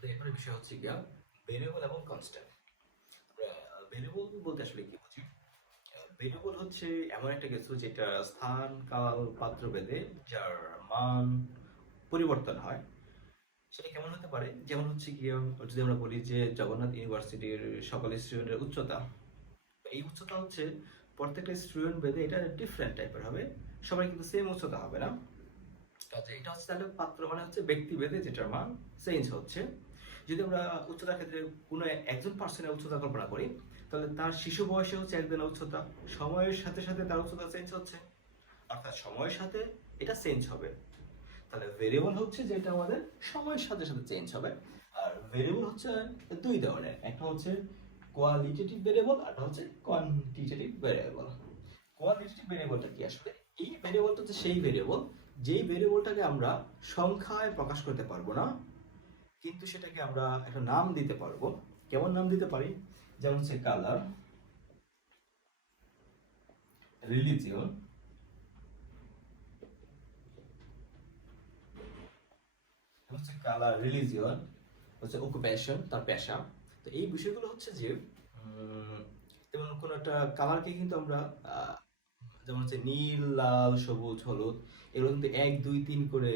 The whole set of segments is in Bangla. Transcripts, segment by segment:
আমাদের এবারে বিষয় হচ্ছে গিয়া ভেরিয়েবল এবং কনস্ট্যান্ট। ভেরিয়েবল বলতে আসলে কি বুঝি? ভেরিয়েবল হচ্ছে এমন একটা কিছু যেটা স্থান কাল পাত্র ভেদে যার মান পরিবর্তন হয়। সেটা কেমন হতে পারে? যেমন হচ্ছে গিয়ে যদি আমরা বলি যে জগন্নাথ ইউনিভার্সিটির সকল স্টুডেন্টের উচ্চতা, এই উচ্চতা হচ্ছে প্রত্যেকটা স্টুডেন্ট ভেদে এটা ডিফারেন্ট টাইপের হবে। সবাই কিন্তু সেম উচ্চতা হবে না। কাজে এটা হচ্ছে তাহলে পাত্র মানে হচ্ছে ব্যক্তি ভেদে যেটার মান চেঞ্জ হচ্ছে। যদি আমরা উচ্চতার ক্ষেত্রে কোনো একজন পার্সনের উচ্চতা কল্পনা করি, তাহলে তার শিশু বয়সে হচ্ছে একদিনের উচ্চতা, সময়ের সাথে সাথে তার উচ্চতা চেঞ্জ হচ্ছে, অর্থাৎ সময়ের সাথে এটা চেঞ্জ হবে। তাহলে ভেরিয়েবল হচ্ছে যেটা আমাদের সময়ের সাথে সাথে চেঞ্জ হবে। আর ভেরিয়েবল হচ্ছে দুই ধরনের, একটা হচ্ছে কোয়ালিটেটিভ ভেরিয়েবল আর একটা হচ্ছে কোয়ান্টিটেটিভ ভেরিয়েবল। কোয়ালিটেটিভ ভেরিয়েবলটা কি আসলে? এই ভেরিয়েবলটা হচ্ছে সেই ভেরিয়েবল যেই ভেরিয়েবলটাকে আমরা সংখ্যায় প্রকাশ করতে পারবো না, কিন্তু সেটাকে আমরা একটা নাম দিতে পারবো। কেমন নাম দিতে পারি? যেমন হচ্ছে কালার, রিলিজিয়ন, হচ্ছে কালার, রিলিজিয়ন হচ্ছে অকুপেশন, তার পেশা। তো এই বিষয়গুলো হচ্ছে যে যেমন কোনো একটা কালারকে কিন্তু আমরা যেমন হচ্ছে নীল, লাল, সবুজ, হলুদ, এগুলো কিন্তু 1 2 3 করে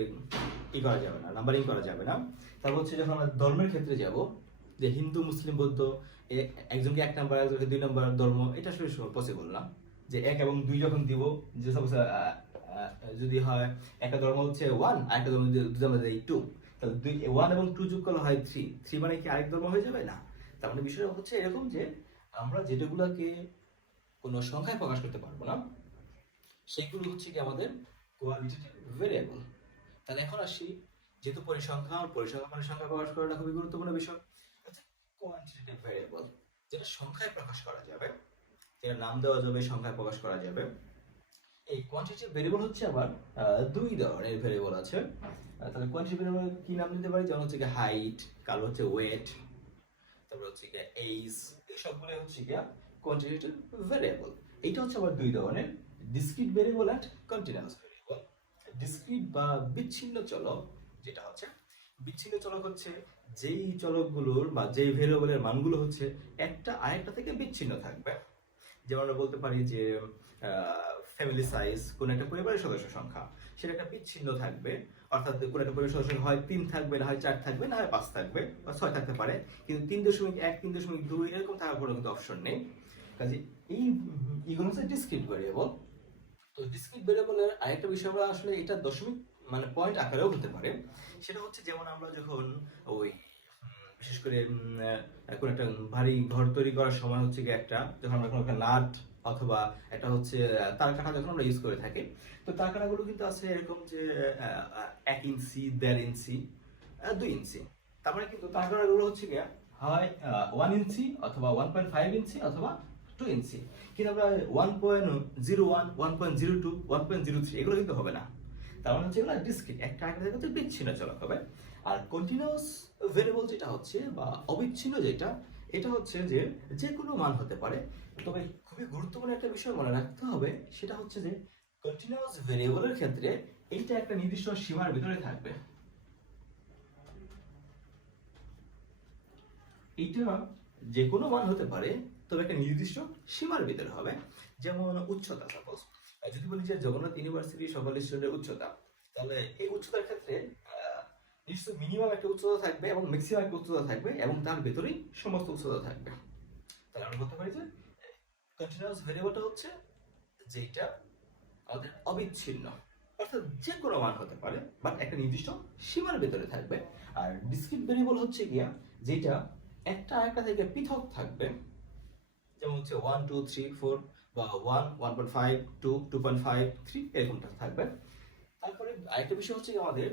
করা যাবে না, নাম্বারিং করা যাবে না। তারপর হচ্ছে যখন আমরা ধর্মের ক্ষেত্রে যাব, যে হিন্দু, মুসলিম, বৌদ্ধ, একজনকে 1 নাম্বার, একজনকে 2 নাম্বার ধর্ম, এটা আসলে পসিবল না। যে 1 এবং 2 যখন দিব, যে সাপোজ যদি হয় একটা ধর্ম হচ্ছে 1 আর একটা ধর্ম যদি আমরা দেই 2, তাহলে 1 এবং 2 যোগ করলে হয় 3 মানে কি আরেক ধর্ম হয়ে যাবে না? তার মানে বিষয়টা হচ্ছে এরকম যে আমরা যেটাগুলোকে কোনো সংখ্যায় প্রকাশ করতে পারবো না, সেগুলো হচ্ছে কি আমাদের কোয়ালিটেটিভ ভেরিয়েবল। তাহলে এখন আসি, যেহেতু পরিসংখ্যান মানে সংখ্যা প্রকাশ করাটা খুবই গুরুত্বপূর্ণ বিষয়, হচ্ছে কোয়ান্টিটেটিভ ভেরিয়েবল, যেটা সংখ্যায় প্রকাশ করা যাবে, যেটা নাম দেওয়া যাবে, সংখ্যায় প্রকাশ করা যাবে। এই কোয়ান্টিটেটিভ ভেরিয়েবল হচ্ছে আবার দুই ধরনের ভেরিয়েবল আছে। তাহলে কোয়ান্টিটেটিভ ভেরিয়েবল কি নাম দিতে পারি? যেমন হচ্ছে হাইট, কালো হচ্ছে ওয়েট, তারপর হচ্ছে গিয়ে এইজ, এই সবগুলো হচ্ছে গিয়া কোয়ান্টিটেটিভ ভেরিয়েবল। এইটা হচ্ছে আবার দুই ধরনের, discrete variable and continuous variable. Discrete বা বিচ্ছিন্ন চলক, যেটা হচ্ছে বিচ্ছিন্ন চলক হচ্ছে যেই চলকগুলোর বা যেই ভেরিয়েবলের মানগুলো হচ্ছে একটা আরেকটা থেকে বিচ্ছিন্ন থাকবে। যেমন আমরা বলতে পারি যে ফ্যামিলি সাইজ, কোন একটা পরিবারের সদস্য সংখ্যা, সেটা একটা বিচ্ছিন্ন থাকবে। অর্থাৎ কোন একটা পরিবারের সদস্য হয় 3 থাকবে, না হয় 4 থাকবে, না হয় 5 থাকবে, বা 6 থাকতে পারে, কিন্তু 3.1, 3.2 এরকম থাকার কোনো কিন্তু অপশন নেই। কাজে এই এগুলো হচ্ছে ডিসক্রিট ভেরিয়েবল। তো ডিসক্রিট ভেরিয়েবলের আরেকটা বিষয় আমরা আসলে এটা দশমিক মানে পয়েন্ট আকারেও হতে পারে। সেটা হচ্ছে যেমন আমরা যখন ওই বিশেষ করে কোনো একটা ভারী ঘর তৈরি করার সময় হচ্ছে কি একটা, যখন আমরা কোনো একটা নাট অথবা একটা হচ্ছে তার কাটা যখন আমরা ইউজ করে থাকি, তো তার কাটাগুলো কিন্তু আছে এরকম যে 1 ইঞ্চি, 1.5 ইঞ্চি, 2 ইঞ্চি। তারপরে কিন্তু তার কাটাগুলো হচ্ছে গিয়া হয় 1 ইঞ্চি অথবা 1.5 ইঞ্চি অথবা 2 ইঞ্চি। কিন্তু আমরা 1.01, 1.02, 1.03 এগুলো কিন্তু হবে না। তার মানে হচ্ছে এগুলো ডিসক্রিট, একটা আরেকটা থেকে বিচ্ছিন্ন চলক হবে। আর কন্টিনিউয়াস ভেরিয়েবল যেটা হচ্ছে বা অবিচ্ছিন্ন যেটা, এটা হচ্ছে যে যে কোনো মান হতে পারে। তবে খুবই গুরুত্বপূর্ণ একটা বিষয় মনে রাখতে হবে, সেটা হচ্ছে যে কন্টিনিউয়াস ভেরিয়েবলের ক্ষেত্রে এইটা একটা নির্দিষ্ট সীমার ভিতরে থাকবে। এইটা যে কোনো মান হতে পারে, তবে একটা নির্দিষ্ট সীমার ভিতরে হবে। যেমন উচ্চতা, সাপোজ যদি বলি যে জগন্নাথ ইউনিভার্সিটি সকল স্টুডেন্টের উচ্চতা, তাহলে এই উচ্চতার ক্ষেত্রে নিশ্চয় মিনিমাম একটা উচ্চতা থাকবে এবং ম্যাক্সিমাম একটা উচ্চতা থাকবে এবং তার ভেতরেই সমস্ত উচ্চতা থাকবে। তাহলে আমরা বলতে পারি যে কন্টিনিউয়াস ভেরিয়েবলটা হচ্ছে যেটা আমাদের অবিচ্ছিন্ন, অর্থাৎ যে কোনো মান হতে পারে বাট একটা নির্দিষ্ট সীমার ভেতরে থাকবে। আর ডিসক্রিট ভেরিয়েবল হচ্ছে গিয়া যেটা একটা আরেকটা থেকে পৃথক থাকবে, যেমন হচ্ছে 1 2 3 4 বা 1 1.5 2 2.5 3 এরকমটা থাকবে। তারপরে আরেকটা বিষয় হচ্ছে আমাদের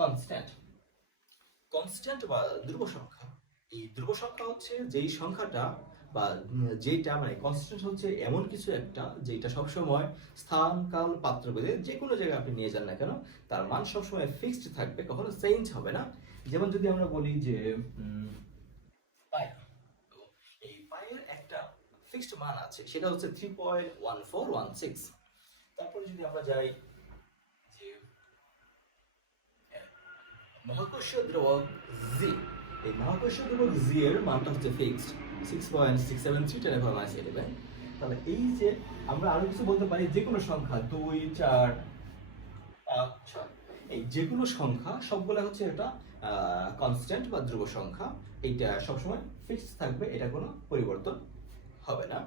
কনস্ট্যান্ট। কনস্ট্যান্ট বা ধ্রুব সংখ্যা, এই ধ্রুব সংখ্যা হচ্ছে যেই সংখ্যাটা বা যেটা মানে কনস্ট্যান্ট হচ্ছে এমন কিছু একটা যেটা সবসময় স্থান কাল পাত্র ভেদে যে কোনো জায়গায় আপনি নিয়ে যান না কেন, তার মান সবসময় ফিক্সড থাকবে, কখনো চেঞ্জ হবে না। যেমন যদি আমরা বলি যে পাই, তো এই পাইয়ের একটা ফিক্সড মান আছে, সেটা হচ্ছে 3.1416। তারপরে যদি আমরা যাই যে মহাকর্ষীয় দ্রবক জি, এই মহাকর্ষ ধ্রুবক জি এর মানটা হচ্ছে ফিক্সড 6.673 10 এর পাওয়ার -11। তাহলে এই যে আমরা আরো কিছু বলতে পারি, যে কোনো সংখ্যা 2 4 5 6, এই যে কোনো সংখ্যা সবগুলা হচ্ছে এটা কনস্ট্যান্ট বা ধ্রুব সংখ্যা, এইটা সবসময় ফিক্সড থাকবে, এটা কোনো পরিবর্তন হবে না।